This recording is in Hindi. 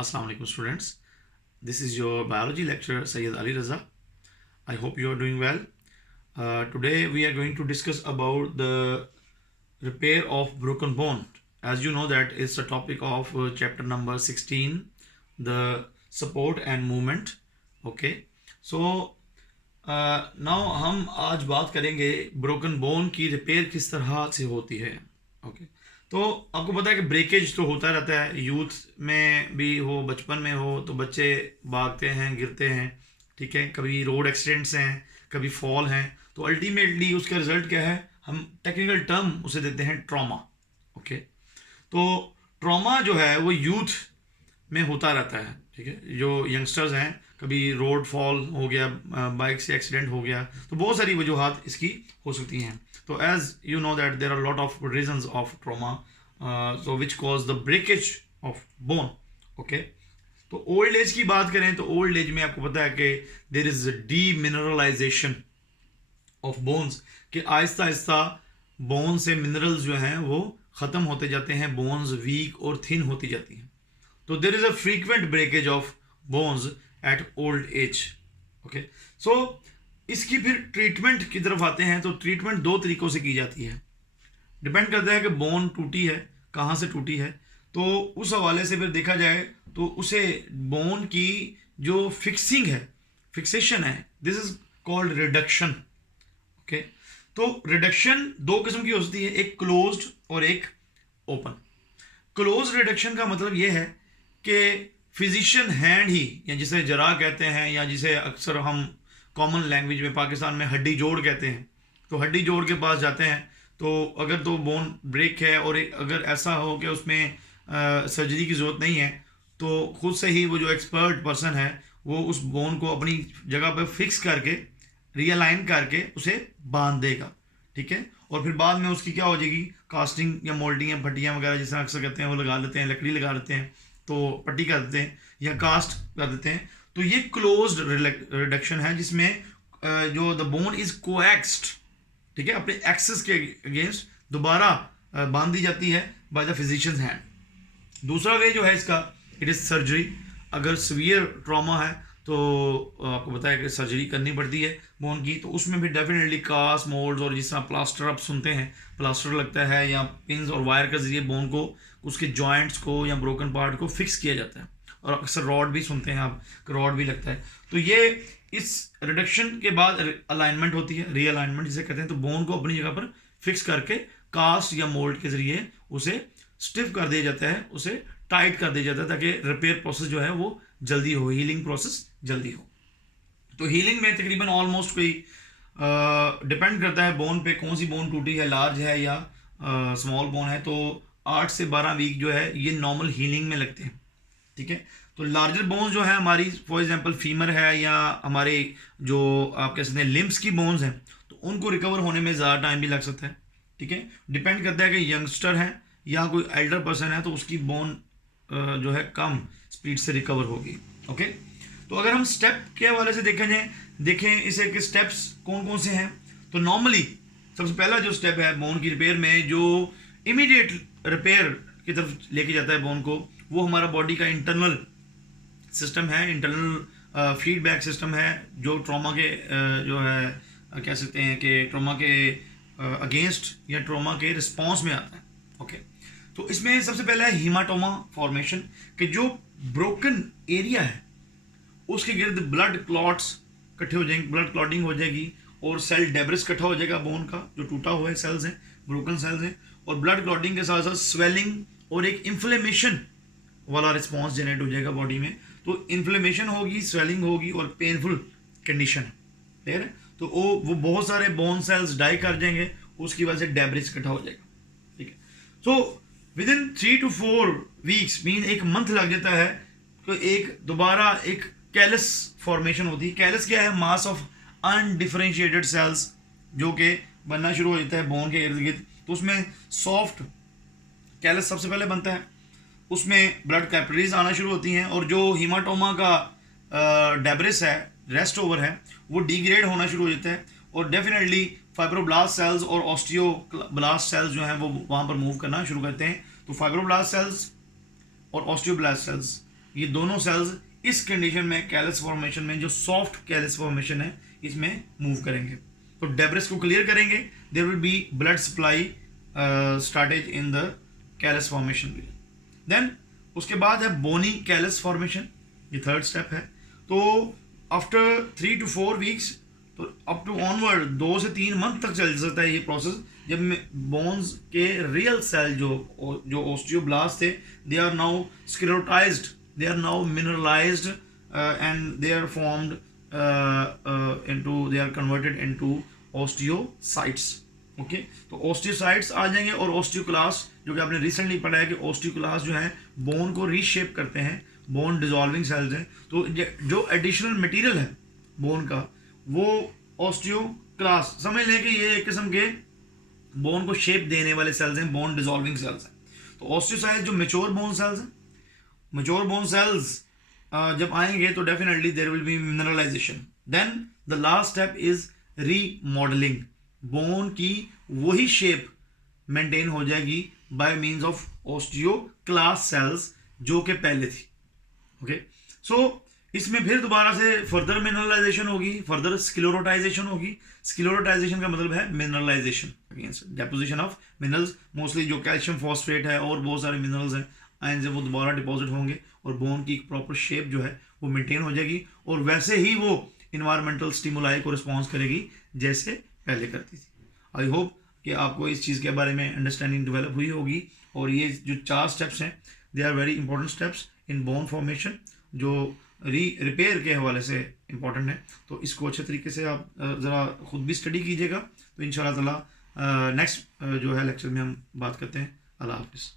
Assalamu alaikum students. This is your biology lecturer Sayyid Ali Raza. I hope you are doing well. Today we are going to discuss about the repair of broken bone. As you know that it's a topic of chapter number 16, the support and movement. Okay. So now हम आज बात करेंगे ब्रोकन बोन की रिपेयर किस तरह से होती है. ओके तो आपको पता है कि ब्रेकेज तो होता रहता है, यूथ में भी हो, बचपन में हो, तो बच्चे भागते हैं, गिरते हैं, ठीक है, कभी रोड एक्सीडेंट्स हैं, कभी फॉल हैं, तो अल्टीमेटली उसका रिजल्ट क्या है, हम टेक्निकल टर्म उसे देते हैं ट्रॉमा. ओके तो ट्रॉमा जो है वो यूथ में होता रहता है, ठीक है. जो यंगस्टर्स हैं, कभी रोड फॉल हो गया, बाइक से एक्सीडेंट हो गया, तो बहुत सारी वजूहात इसकी हो सकती हैं. तो as you know that there are lot of reasons of trauma so which cause the breakage of bone. Okay तो ओल्ड एज की बात करें तो ओल्ड एज में आपको पता है कि there is demineralization of bones, कि आहिस्ता आहिस्ता बोन से मिनरल्स जो हैं वो ख़त्म होते जाते हैं, बोन्स वीक और थिन होती जाती हैं. तो there is a frequent breakage of bones at old age. Okay so इसकी फिर ट्रीटमेंट की तरफ आते हैं. तो ट्रीटमेंट दो तरीक़ों से की जाती है, डिपेंड करता है कि बोन टूटी है, कहाँ से टूटी है. तो उस हवाले से फिर देखा जाए तो उसे बोन की जो फिक्सिंग है, फिक्सेशन है, this is called reduction. Okay तो रिडक्शन दो किस्म की हो सकती है, एक क्लोज्ड और एक ओपन. क्लोज रिडक्शन का मतलब यह है कि फिजिशियन हैंड ही, या जिसे जरा कहते हैं, या जिसे अक्सर हम कॉमन लैंग्वेज में पाकिस्तान में हड्डी जोड़ कहते हैं, तो हड्डी जोड़ के पास जाते हैं. तो अगर तो बोन ब्रेक है और अगर ऐसा हो कि उसमें सर्जरी की ज़रूरत नहीं है, तो खुद से ही वो जो एक्सपर्ट पर्सन है वो उस बोन को अपनी जगह पर फिक्स करके, रीअलाइन करके उसे बांध देगा, ठीक है. और फिर बाद में उसकी क्या हो जाएगी, कास्टिंग या मोल्डिंग या पट्टियाँ वगैरह जिसे अक्सर कहते हैं वो लगा लेते हैं, लकड़ी लगा लेते हैं, तो पट्टी कर देते हैं या कास्ट कर देते हैं. तो ये क्लोज्ड रिडक्शन है जिसमें जो द बोन इज कोएक्स्ड, ठीक है, अपने एक्सेस के अगेंस्ट दोबारा बांध दी जाती है बाय द फिजिशियंस हैंड. दूसरा वे जो है इसका, इट इज़ सर्जरी. अगर सीवियर ट्रॉमा है तो आपको बताया कि सर्जरी करनी पड़ती है बोन की. तो उसमें भी डेफिनेटली कास्ट, मोल्ड्स और जिस तरह प्लास्टर आप सुनते हैं, प्लास्टर लगता है या पिन्स और वायर के जरिए बोन को, उसके जॉइंट्स को या ब्रोकन पार्ट को फिक्स किया जाता है. और अक्सर रॉड भी सुनते हैं आप, रॉड भी लगता है. तो ये इस रिडक्शन के बाद अलाइनमेंट होती है, रीअलाइनमेंट जिसे कहते हैं. तो बोन को अपनी जगह पर फिक्स करके कास्ट या मोल्ड के जरिए उसे स्टिफ कर दिया जाता है, उसे टाइट कर दिया जाता है, ताकि रिपेयर प्रोसेस जो है वो जल्दी हो, हीलिंग प्रोसेस जल्दी हो. तो हीलिंग में तकरीबन ऑलमोस्ट कोई डिपेंड करता है बोन पे, कौन सी बोन टूटी है, लार्ज है या स्मॉल बोन है. तो 8 से 12 वीक जो है ये नॉर्मल हीलिंग में लगते हैं, ठीक है. तो लार्जर बोन्स जो है हमारी, फॉर एग्जांपल फीमर है या हमारे जो आप कह सकते हैं लिम्स की बोन्स हैं, तो उनको रिकवर होने में ज़्यादा टाइम भी लग सकता है, ठीक है. डिपेंड करता है कि यंगस्टर है या कोई एल्डर पर्सन है, तो उसकी बोन जो है कम स्पीड से रिकवर होगी. ओके तो अगर हम स्टेप के हवाले से देखें इसे कि स्टेप्स कौन कौन से हैं. तो नॉर्मली सबसे पहला जो स्टेप है बोन की रिपेयर में, जो इमीडिएट रिपेयर की तरफ लेके जाता है बोन को, वो हमारा बॉडी का इंटरनल सिस्टम है, इंटरनल फीडबैक सिस्टम है, जो ट्रॉमा के जो है कह सकते हैं कि ट्रॉमा के अगेंस्ट या ट्रॉमा के रिस्पॉन्स में आता है. ओके तो इसमें सबसे पहला है हीमाटोमा फॉर्मेशन, कि जो ब्रोकन एरिया है उसके गिर्द ब्लड क्लॉट्स इकट्ठे हो जाएंगे, ब्लड क्लॉटिंग हो जाएगी, और सेल डेब्रिस इकट्ठा हो जाएगा बोन का, जो टूटा हुआ है सेल्स हैं, ब्रोकन सेल्स हैं. और ब्लड क्लॉटिंग के साथ साथ स्वेलिंग और एक इन्फ्लेमेशन वाला रिस्पॉन्स जनरेट हो जाएगा बॉडी में. तो इन्फ्लेमेशन होगी, स्वेलिंग होगी और पेनफुल कंडीशन है, क्लियर है. तो वो बहुत सारे बोन सेल्स डाई कर जाएंगे, उसकी वजह से डेब्रिस इकट्ठा हो जाएगा, ठीक है. So with in 3 to 4 weeks, mean एक मंथ लग जाता है, तो एक दोबारा एक कैलस फॉर्मेशन होती है. कैलस क्या है, मास ऑफ अनडिफरेंशिएटेड सेल्स जो कि बनना शुरू हो जाता है बोन के इर्द गिर्द. तो उसमें सॉफ्ट कैलस सबसे पहले बनता है, उसमें ब्लड कैपिलरीज आना शुरू होती हैं, और जो हीमाटोमा का डेब्रिस है, रेस्ट ओवर है, वो डिग्रेड होना शुरू हो जाता है. और डेफिनेटली फाइब्रोब्लास्ट सेल्स और ऑस्टियोब्लास्ट सेल्स जो हैं वो वहाँ पर मूव करना शुरू करते हैं. तो फाइब्रोब्लास्ट सेल्स और ऑस्टियोब्लास्ट सेल्स ये दोनों सेल्स इस कंडीशन में कैलस फॉर्मेशन में, जो सॉफ्ट कैलस फॉर्मेशन है, इसमें मूव करेंगे। तो डेब्रिस को क्लियर करेंगे, there will be blood supply starts in the callus formation. Then उसके बाद है बोनी कैलस फॉर्मेशन, ये थर्ड स्टेप है। तो आफ्टर 3 to 4 वीक्स, तो अप टू ऑनवर्ड 2 से 3 मंथ तक चल सकता है ये प्रोसेस, जब बोन्स के रियल सेल जो ओस्टियोब्लास्ट थे, they are now sclerotized, they are now mineralized and they are formed they are converted into osteocytes. Okay, तो ओस्टियोसाइट्स आ जाएंगे, और ओस्टियोक्लास्ट जो कि आपने रिसेंटली पढ़ा है कि ओस्टियोक्लास्ट जो है बोन को रीशेप करते हैं, बोन डिजॉल्विंग सेल्स हैं। तो जो एडिशनल मटेरियल है बोन का, वो ओस्टियोक्लास्ट समझ लें कि ये एक किस्म के बोन को शेप देने वाले सेल्स हैं, बोन डिजॉल्विंग सेल्स हैं। तो ओस्टियोसाइट्स जो मेच्योर बोन सेल्स हैं, मेच्योर बोन सेल्स जब आएंगे तो definitely there will be mineralization. Then the last step is remodelling, bone की वही शेप मेंटेन हो जाएगी by means of osteoclast cells जो कि पहले थी। ओके, सो इसमें फिर दोबारा से फर्दर मिनरलाइजेशन होगी, फर्दर स्क्लेरोटाइजेशन होगी। स्क्लेरोटाइजेशन का मतलब है mineralization, against deposition of minerals, mostly जो कैल्शियम फॉस्फेट है और बहुत सारे मिनरल्स हैं आयन से, वो दोबारा डिपॉजिट होंगे और बोन की एक प्रॉपर शेप जो है वो मेंटेन हो जाएगी, और वैसे ही वो इन्वायरमेंटल स्टिमुलाई को रिस्पॉन्स करेगी जैसे पहले करती थी। आई होप कि आपको इस चीज़ के बारे में अंडरस्टैंडिंग डेवलप हुई होगी, और ये जो 4 स्टेप्स हैं they are very important steps in bone formation, जो रिपेयर के हवाले से इम्पॉर्टेंट है। तो इसको अच्छे तरीके से आप ज़रा खुद भी स्टडी कीजिएगा। तो इंशाल्लाह ताला नेक्स्ट जो है लेक्चर में हम बात करते हैं। अल्लाह हाफिज़।